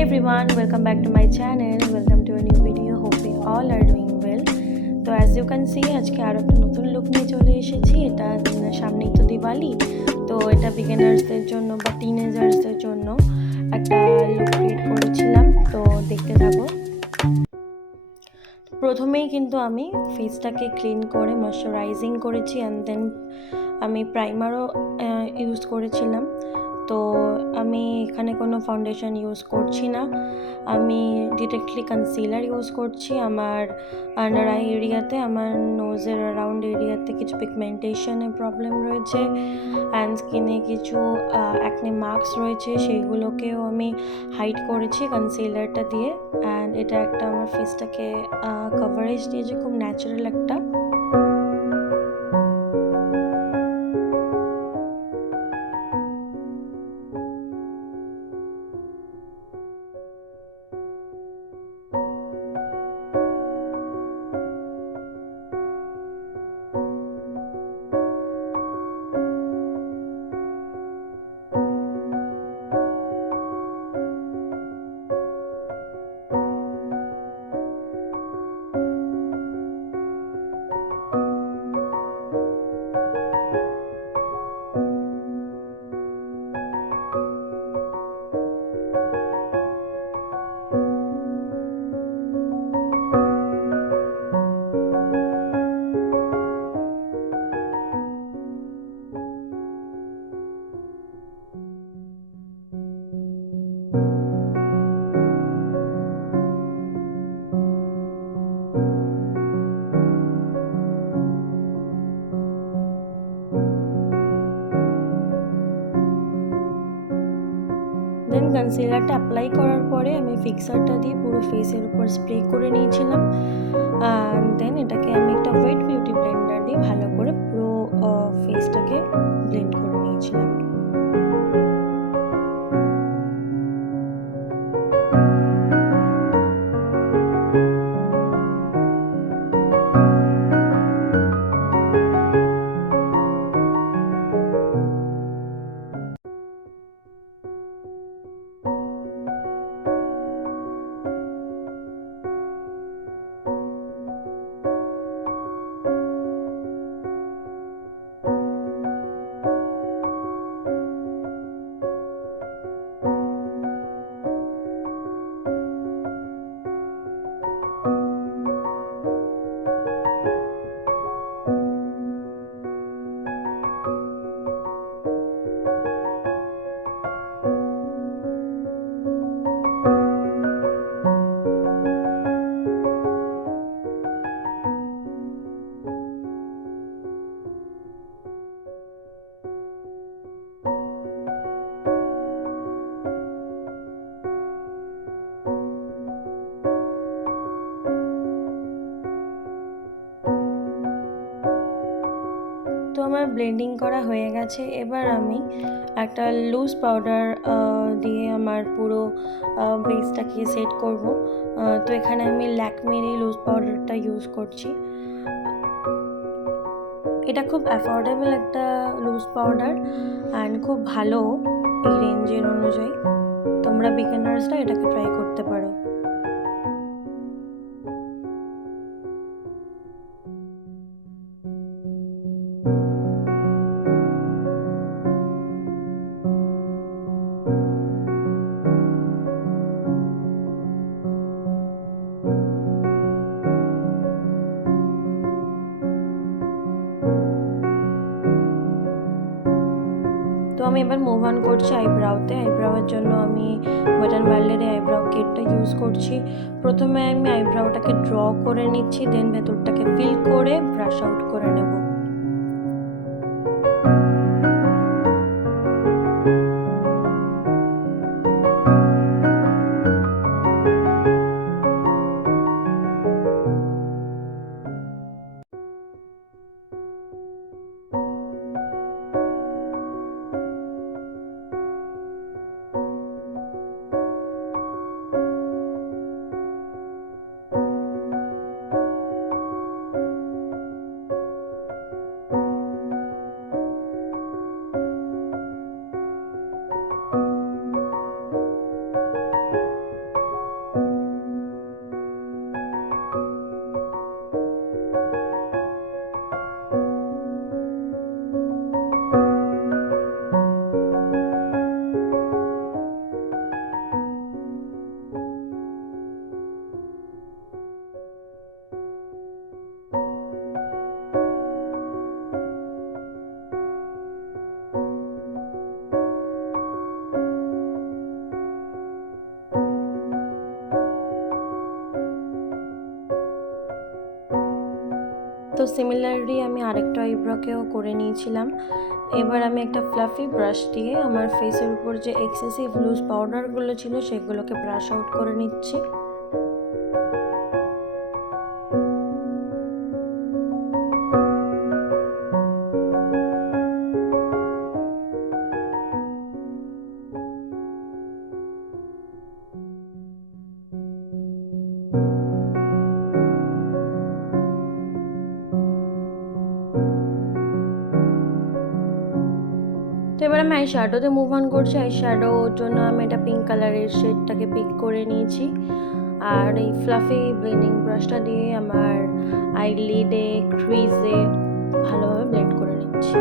everyone, welcome back to my channel. Welcome to a new video. Hope you all are doing well. So as you can see, আজকে আরো একটা নতুন লুক নিয়ে চলে এসেছি। এটা সামনেই তো দিওয়ালি, তো এটা বিগিনার্সদের জন্য বা টিনেজার্সদের জন্য একটা লুক ক্রিয়েট করেছিলাম। তো দেখতে থাকো। প্রথমেই কিন্তু আমি ফেসটাকে ক্লিন করে ময়শ্চারাইজিং করেছি অ্যান্ড দেন আমি প্রাইমারও ইউজ করেছিলাম। তো আমি এখানে কোনো ফাউন্ডেশন ইউজ করছি না, আমি ডিরেক্টলি কনসিলার ইউজ করছি। আমার আন্ডার আই এরিয়াতে, আমার নোজের অ্যারাউন্ড এরিয়াতে কিছু পিগমেন্টেশনের প্রবলেম রয়েছে অ্যান্ড স্কিনে কিছু অ্যাকনে মার্কস রয়েছে, সেইগুলোকেও আমি হাইড করেছি কনসিলারটা দিয়ে। অ্যান্ড এটা একটা আমার ফেসটাকে কভারেজ দিয়েছে, খুব ন্যাচারাল একটা। দেন কনসিলারটা অ্যাপ্লাই করার পরে আমি ফিক্সারটা দিয়ে পুরো ফেসের উপর স্প্রে করে নিয়েছিলাম। দেন এটাকে আমি একটা ওয়েট বিউটি ব্লেন্ডার দিয়ে ভালো করে পুরো ফেসটাকে ব্লেন্ড করে নিয়েছিলাম। তো আমার ব্লেন্ডিং করা হয়ে গেছে। এবার আমি একটা লুজ পাউডার দিয়ে আমার পুরো বেসটাকে সেট করব। তো এখানে আমি ল্যাকমের এই লুজ পাউডারটা ইউজ করছি। এটা খুব অ্যাফোর্ডেবল একটা লুজ পাউডার অ্যান্ড খুব ভালো এই রেঞ্জের অনুযায়ী। তোমরা বিগিনার্সরা এটাকে ট্রাই করতে পারো। তো আমি এবার মুভ অন করছি আইব্রাউতে। আইব্রাউয়ের জন্য আমি ওয়েট অ্যান্ড ওয়াইল্ডের আইব্রাউ কিটটা ইউজ করছি। প্রথমে আমি আইব্রাউটাকে ড্র করে নিচ্ছি, দেন ভেতরটাকে ফিল করে ব্রাশ আউট করে নেব। তো সিমিলারলি আমি আরেকটা আইব্রোকেও করে নিয়েছিলাম। এবার আমি একটা ফ্লাফি ব্রাশ দিয়ে আমার ফেসের উপর যে এক্সেসিভ লুজ পাউডারগুলো ছিল সেগুলোকে ব্রাশ আউট করে নিচ্ছি। তো এবার আমি আই শ্যাডোতে মুভ অন করছি। আই শ্যাডোর জন্য আমি এটা পিঙ্ক কালারের শেডটাকে পিক করে নিয়েছি, আর এই ফ্লাফি ব্লেন্ডিং ব্রাশটা দিয়ে আমার আইলিডে ক্রিজে ভালোভাবে ব্লেন্ড করে নিচ্ছি।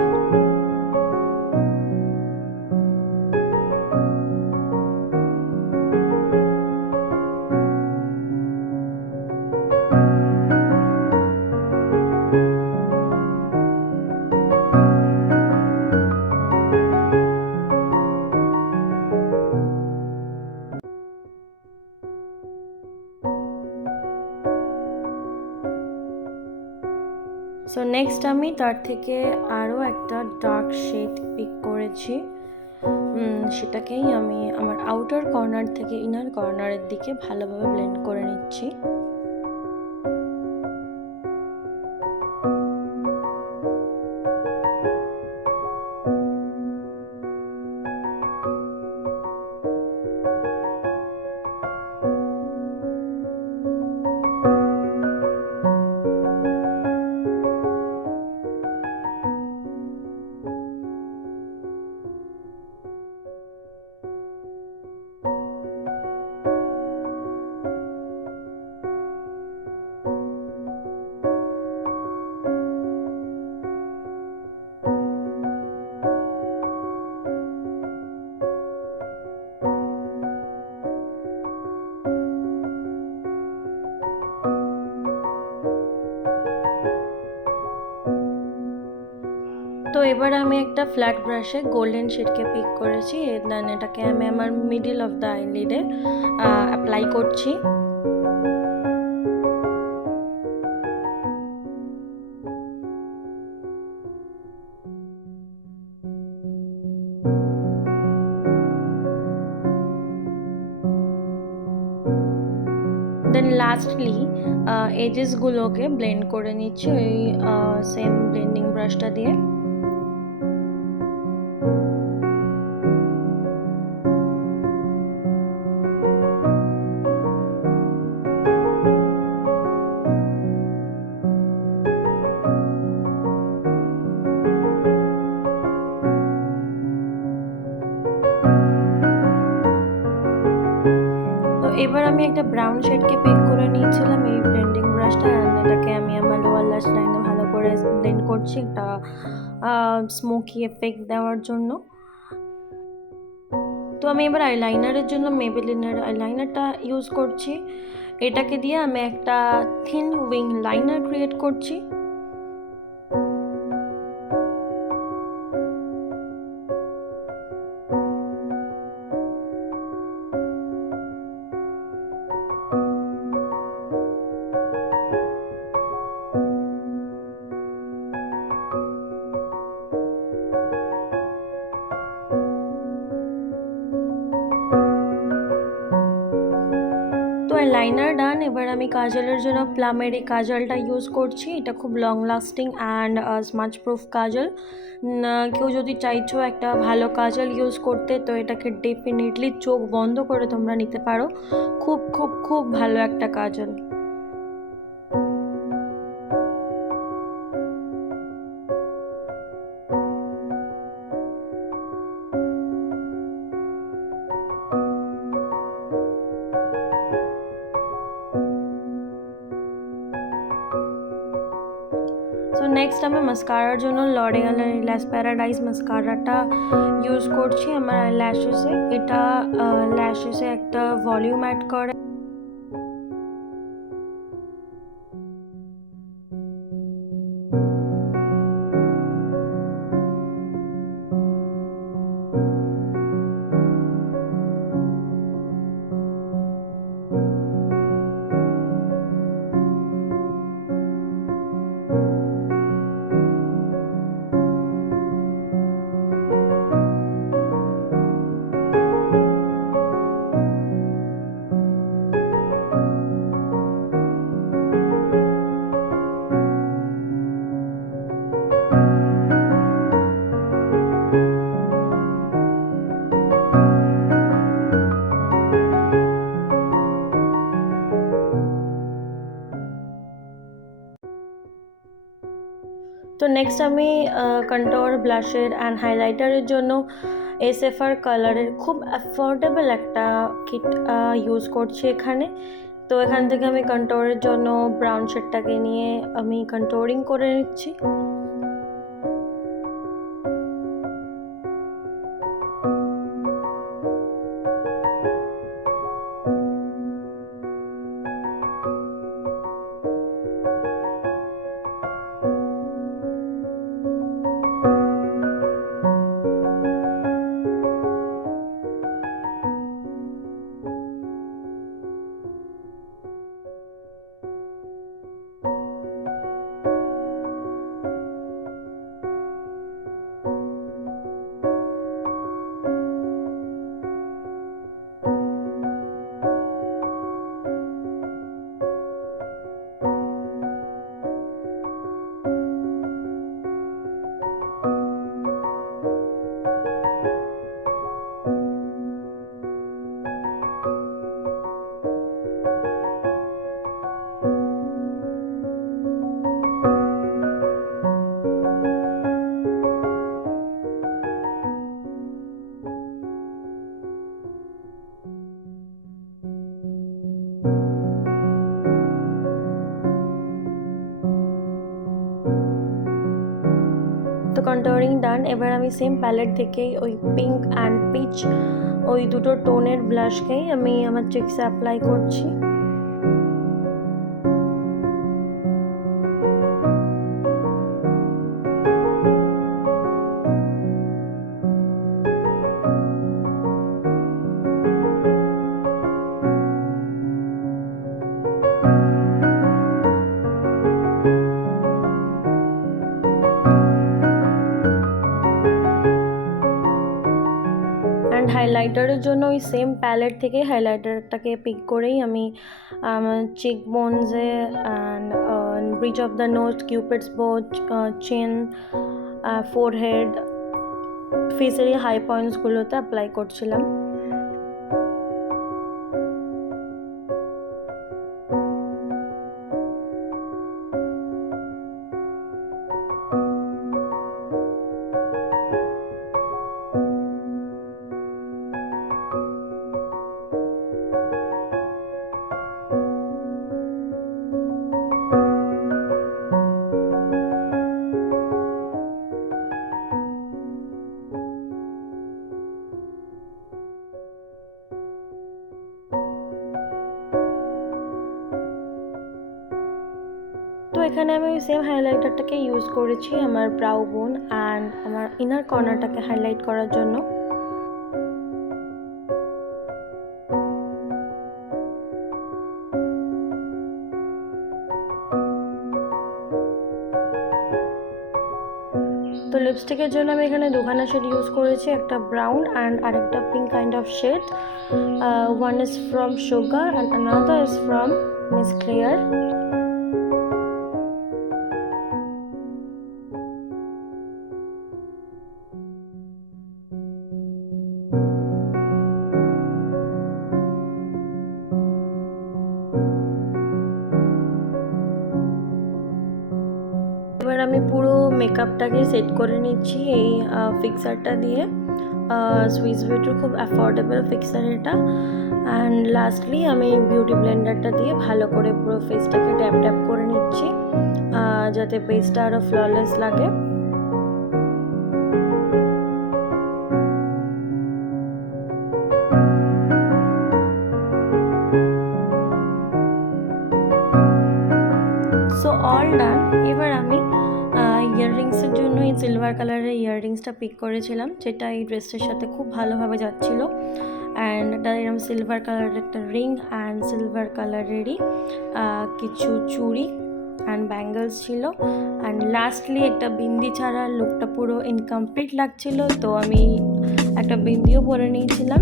সো নেক্সট আমি তার থেকে আরও একটা ডার্ক শেড পিক করেছি, সেটাকেই আমি আমার আউটার কর্নার থেকে ইনার কর্নারের দিকে ভালোভাবে ব্লেন্ড করে নিচ্ছি। তো এবার আমি একটা ফ্ল্যাট ব্রাশে গোল্ডেন শেডকে পিক করেছি, দেন এটাকে আমি আমার মিডল অফ দ্য আইলিডে অ্যাপ্লাই করছি। দেন লাস্টলি এজেসগুলোকে ব্লেন্ড করে নিচ্ছি ওই সেম ব্লেন্ডিং ব্রাশটা দিয়ে। এবার আমি একটা ব্রাউন শেডকে পিক করে নিয়েছিলাম এই ব্লেন্ডিং ব্রাশটা, অ্যান্ড এটাকে আমি আমার লোয়ার ল্যাশ লাইনে ভালো করে ব্লেন্ড করছি একটা স্মোকি এফেক্ট দেওয়ার জন্য। তো আমি এবার আইলাইনারের জন্য মেবেলিনের আইলাইনারটা ইউজ করছি। এটাকে দিয়ে আমি একটা থিন উইং লাইনার ক্রিয়েট করছি। তো লাইনার ডান। এবার আমি কাজলের জন্য প্লামের এই কাজলটা ইউজ করছি। এটা খুব long lasting and smudge proof kajal. কেউ যদি চাইছো একটা ভালো কাজল ইউজ করতে, তো এটাকে ডেফিনেটলি চোখ বন্ধ করে তোমরা নিতে পারো। খুব খুব খুব ভালো একটা কাজল। সো নেক্সট আমি মাস্কারার জন্য লরিয়ালের ল্যাশ প্যারাডাইস মাস্কারাটা ইউজ করছি আমার ল্যাশেসে। এটা ল্যাশেসে একটা ভলিউম অ্যাড করে। তো নেক্সট আমি কন্ট্যুর, ব্লাশের অ্যান্ড হাইলাইটারের জন্য এসএফআর কালারের খুব অ্যাফোর্ডেবল একটা কিট ইউজ করছি এখানে। তো এখান থেকে আমি কন্ট্যুরের জন্য ব্রাউন শেডটাকে নিয়ে আমি কন্ট্যুরিং করে নিচ্ছি। তো কন্ট্যুরিং ডান। এবার আমি সেম প্যালেট থেকেই ওই পিঙ্ক অ্যান্ড পিচ ওই দুটো টোনের ব্লাশকেই আমি আমার চিক্সে অ্যাপ্লাই করছি। হাইলাইটারের জন্য ওই সেম প্যালেট থেকে হাইলাইটারটাকে পিক করেই আমি চিক বোনসে and bridge of the nose, cupid's bow, chin, forehead, ফেসের এই হাই পয়েন্টসগুলোতে অ্যাপ্লাই করছিলাম। তো এখানে আমি ওই সেম হাইলাইটারটাকে ইউজ করেছি আমার ব্রাউ বোন অ্যান্ড আমার ইনার কর্নারটাকে হাইলাইট করার জন্য। তো লিপস্টিকের জন্য আমি এখানে দুখানা শেড ইউজ করেছি, একটা ব্রাউন অ্যান্ড আরেকটা pink kind of shade. One is from sugar and another is from Miss Claire. এবার আমি পুরো মেকআপটাকে সেট করে নিচ্ছি এই ফিক্সারটা দিয়ে। সুইস বিউটির খুব অ্যাফোর্ডেবল ফিক্সার এটা। অ্যান্ড লাস্টলি আমি বিউটি ব্লেন্ডারটা দিয়ে ভালো করে পুরো ফেসটাকে ট্যাপ ট্যাপ করে নিচ্ছি যাতে ফেসটা আরও ফ্ললেস লাগে। So all done. এবার আমি ইয়াররিংসের জন্য এই সিলভার কালারের ইয়াররিংসটা পিক করেছিলাম, যেটা এই ড্রেসটার সাথে খুব ভালোভাবে যাচ্ছিলো। অ্যান্ড এটা এরকম সিলভার কালারের একটা রিং অ্যান্ড সিলভার কালারেরই কিছু চুড়ি অ্যান্ড ব্যাঙ্গলস ছিল। অ্যান্ড লাস্টলি একটা বিন্দি ছাড়া লুকটা পুরো ইনকমপ্লিট লাগছিল, তো আমি একটা বিন্দিও পরে নিয়েছিলাম।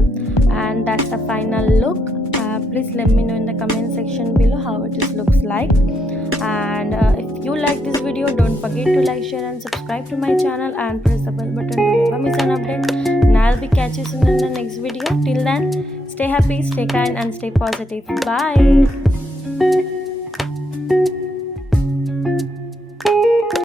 And that's the final look. Please let me know in the comment section below how it looks like. And if you like this video, don't forget to like, share and subscribe to my channel and press the bell button to never miss an update. And I'll be catching you soon in the next video. Till then, stay happy, stay kind and stay positive. Bye.